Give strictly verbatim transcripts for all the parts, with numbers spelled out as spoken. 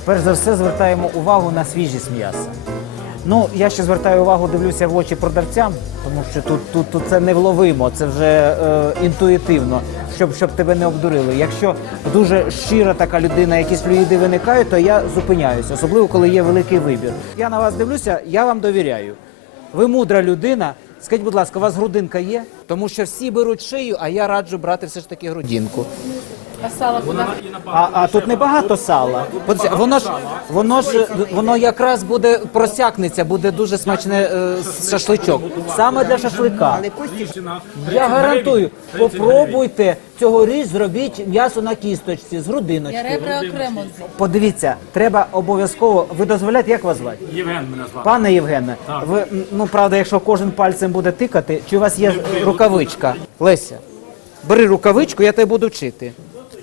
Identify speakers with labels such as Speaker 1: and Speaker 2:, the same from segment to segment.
Speaker 1: перш за все звертаємо увагу на свіжість м'яса. Ну, я ще звертаю увагу, дивлюся в очі продавцям, тому що тут, тут, тут це невловимо, це вже е, інтуїтивно, щоб, щоб тебе не обдурили. Якщо дуже щира така людина, якісь флюїди виникають, то я зупиняюся, особливо коли є великий вибір. Я на вас дивлюся, я вам довіряю. Ви мудра людина. Скажіть, будь ласка, у вас грудинка є? Тому що всі беруть шию, а я раджу брати все ж таки грудинку.
Speaker 2: А сало куди?
Speaker 1: А, а тут небагато сала. Подивіться, Воно ж воно ж воно якраз буде просякнеться, буде дуже смачне е, шашличок. Саме для шашлика. Я гарантую, попробуйте цьогоріч зробіть м'ясо на кісточці з
Speaker 2: Я
Speaker 1: грудиночкою.
Speaker 2: ребра окремо.
Speaker 1: Подивіться, треба обов'язково. Ви дозволяєте, як вас звати?
Speaker 3: Євген мене звати.
Speaker 1: Пане Євгене, ви, ну правда, якщо кожен пальцем буде тикати, чи у вас є рукавичка? Леся, бери рукавичку, я тебе буду вчити.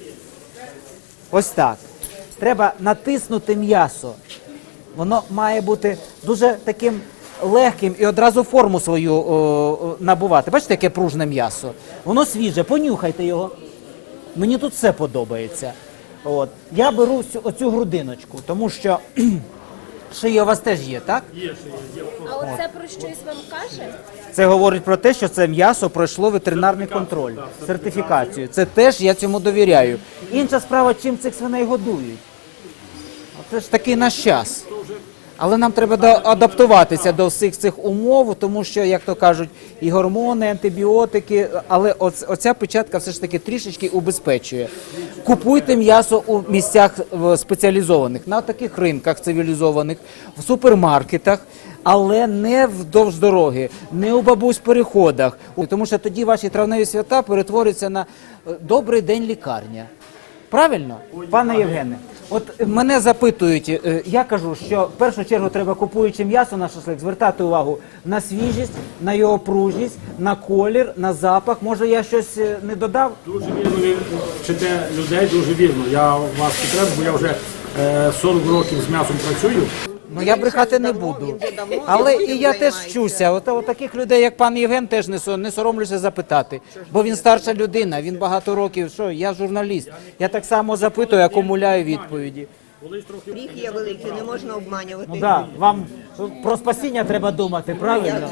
Speaker 1: Ось так. Треба натиснути м'ясо. Воно має бути дуже таким легким і одразу форму свою о, о, набувати. Бачите, яке пружне м'ясо? Воно свіже, понюхайте його. Мені тут все подобається. От. Я беру цю, оцю грудиночку, тому що шия у вас теж є, так?
Speaker 4: А оце про щось вам каже?
Speaker 1: Це говорить про те, що це м'ясо пройшло ветеринарний контроль, сертифікацію. Це теж я цьому довіряю. Інша справа, чим цих свиней годують. Це ж такий наш час. Але нам треба до- адаптуватися до всіх цих умов, тому що, як то кажуть, і гормони, антибіотики, але оц- оця печатка все ж таки трішечки убезпечує. Купуйте м'ясо у місцях в, спеціалізованих, на таких ринках цивілізованих, в супермаркетах, але не вздовж дороги, не у бабусь переходах, тому що тоді ваші травневі свята перетворюються на е, добрий день лікарня. Правильно? Пане Євгене, от мене запитують, е, я кажу, що в першу чергу треба, купуючи м'ясо на шашлик, звертати увагу на свіжість, на його пружність, на колір, на запах. Може, я щось е, не додав?
Speaker 3: Дуже вірно ви вчите людей, дуже вірно. Я вас підтримую, бо я вже е, сорок років з м'ясом працюю.
Speaker 1: Ну, я брехати не буду. Але і я теж вчуся. От, от таких людей, як пан Євген, теж не, со- не соромлюся запитати. Бо він старша людина, він багато років, що, я журналіст. Я так само запитую, акумуляю відповіді.
Speaker 5: Гріх є великий, не можна обманювати.
Speaker 1: Ну так, да, вам про спасіння треба думати, правильно?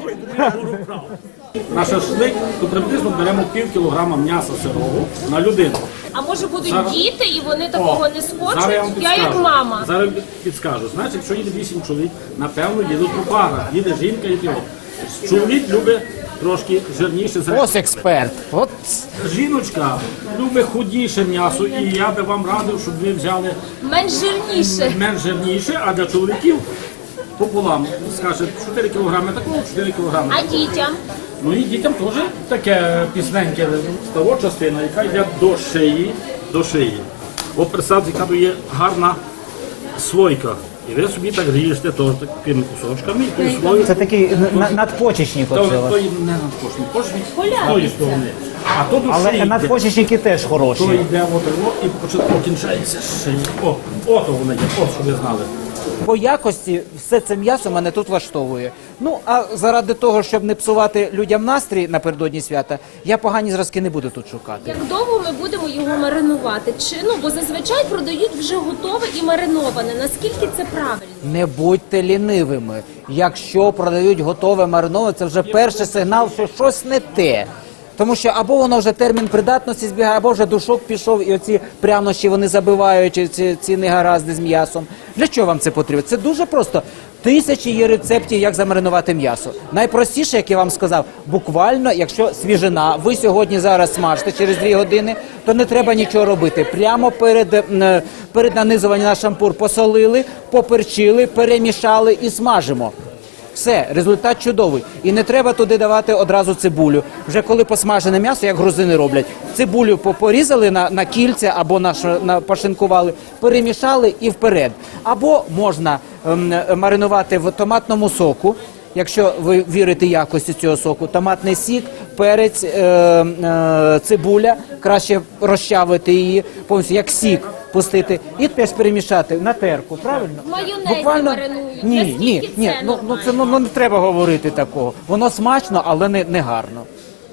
Speaker 3: На шашлик то приблизно беремо пів кілограма м'яса сирого на людину.
Speaker 4: А може будуть
Speaker 3: Зараз-
Speaker 4: діти і вони такого не
Speaker 3: Зараз
Speaker 4: схочуть?
Speaker 3: я вам
Speaker 4: Я як
Speaker 3: підскажу.
Speaker 4: мама.
Speaker 3: Зараз підскажу. Значить, якщо їде вісім чоловік, напевно, їдуть по парах. Їде жінка і пілот. Чоловік любить трошки жирніше. зре-
Speaker 1: Ось експерт. От
Speaker 3: Жіночка любить худіше м'ясо, і я би вам радив, щоб ви взяли
Speaker 4: Менш жирніше.
Speaker 3: менш жирніше, а для чоловіків пополам, скаже, чотири кілограми такого, чотири кілограми.
Speaker 4: А дітям?
Speaker 3: Ну і дітям теж таке пісненьке става частина, яка йде до шиї, до шиї. От представте, яка тут є гарна слойка. І ви собі так ріжете теж такими кусочками, і ту слою.
Speaker 1: це такий на- надпочечник.
Speaker 3: То,
Speaker 1: оце от.
Speaker 3: то не надпочний, почний з тої сторони. А то до
Speaker 1: Але
Speaker 3: шиї. йде.
Speaker 1: надпочечники теж
Speaker 3: То
Speaker 1: хороші.
Speaker 3: йде от, от і початку кінчається шиї. О, ото воно є, от щоб ви знали.
Speaker 1: По якості все це м'ясо мене тут влаштовує. Ну, а заради того, щоб не псувати людям настрій напередодні свята, я погані зразки не буду тут шукати.
Speaker 4: Як довго ми будемо його маринувати? Чи ну бо зазвичай продають вже готове і мариноване. Наскільки це правильно?
Speaker 1: Не будьте лінивими. Якщо продають готове маринове, це вже перший сигнал, що щось не те. Тому що або воно вже термін придатності збігає, або вже душок пішов, і оці прянощі вони забивають, ці, ці негаразди з м'ясом. Для чого вам це потрібно? Це дуже просто. Тисячі є рецептів, як замаринувати м'ясо. Найпростіше, як я вам сказав, буквально, якщо свіжина, ви сьогодні зараз смажите через дві години, то не треба нічого робити. Прямо перед, м, перед нанизуванням на шампур посолили, поперчили, перемішали і смажимо. Все, результат чудовий. І не треба туди давати одразу цибулю. Вже коли посмажене м'ясо, як грузини роблять, цибулю по- порізали на, на кільця або на, ш- на пошинкували, перемішали і вперед. Або можна ем, маринувати в томатному соку, якщо ви вірите якості цього соку. Томатний сік, перець, е, е, цибуля, краще розчавити її, повністю як сік пустити і теж перемішати на терку, правильно?
Speaker 4: В майонезі маринують.
Speaker 1: Ні,
Speaker 4: Наскільки
Speaker 1: ні, ні,
Speaker 4: це
Speaker 1: ну, ну це ну, ну, не треба говорити такого. Воно смачно, але не, не гарно.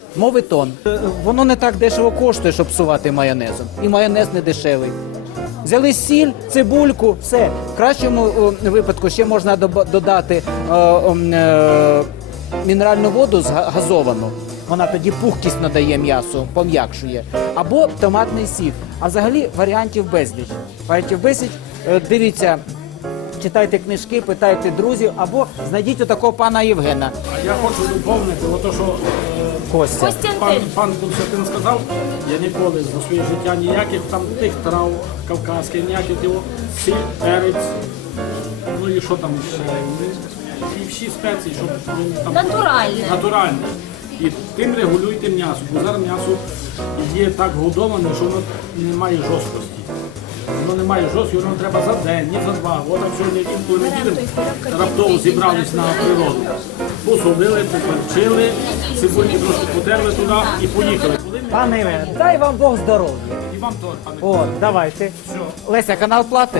Speaker 1: Моветон. Е, Воно не так дешево коштує, щоб псувати майонезом. І майонез не дешевий. З Взяли сіль, цибульку, все. В кращому е, випадку ще можна доба- додати е, ом, е, мінеральну воду з га- газовану. Вона тоді пухкість надає м'ясу, пом'якшує. Або томатний сік. А взагалі варіантів безліч. Варіантів безліч. Е, Дивіться, читайте книжки, питайте друзів, або знайдіть отакого пана Євгена.
Speaker 3: А я хочу доповнити, ото що е,
Speaker 1: Костя.
Speaker 4: Костянтин.
Speaker 3: пан, пан Константин сказав, я ніколи за своє життя ніяких там тих трав кавказьких, ніяких його сіль, перець, ну і що там ще, і всі спеції, щоб він там
Speaker 4: Натуральне.
Speaker 3: натуральне. І тим регулюйте м'ясо, бо зараз м'ясо є так годоване, що воно не має жорсткості. Воно не має жорсткості, воно треба за день, ні за два. От так сьогодні інколи ми їдемо, раптово зібрались на природу. Посолили, поперчили, цибульки трошки потерли туди і поїхали.
Speaker 1: Пане Євгене, дай вам Бог здоров'я.
Speaker 3: І вам теж, пане.
Speaker 1: О, давайте. Леся, канал платить?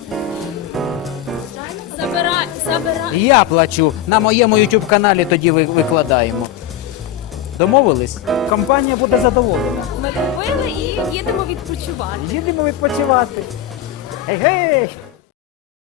Speaker 4: Забирай, забирай.
Speaker 1: Я плачу. На моєму YouTube каналі тоді ви- викладаємо. Домовились? Компанія буде задоволена.
Speaker 4: Ми купили і їдемо відпочивати.
Speaker 1: Їдемо відпочивати. Гей-гей!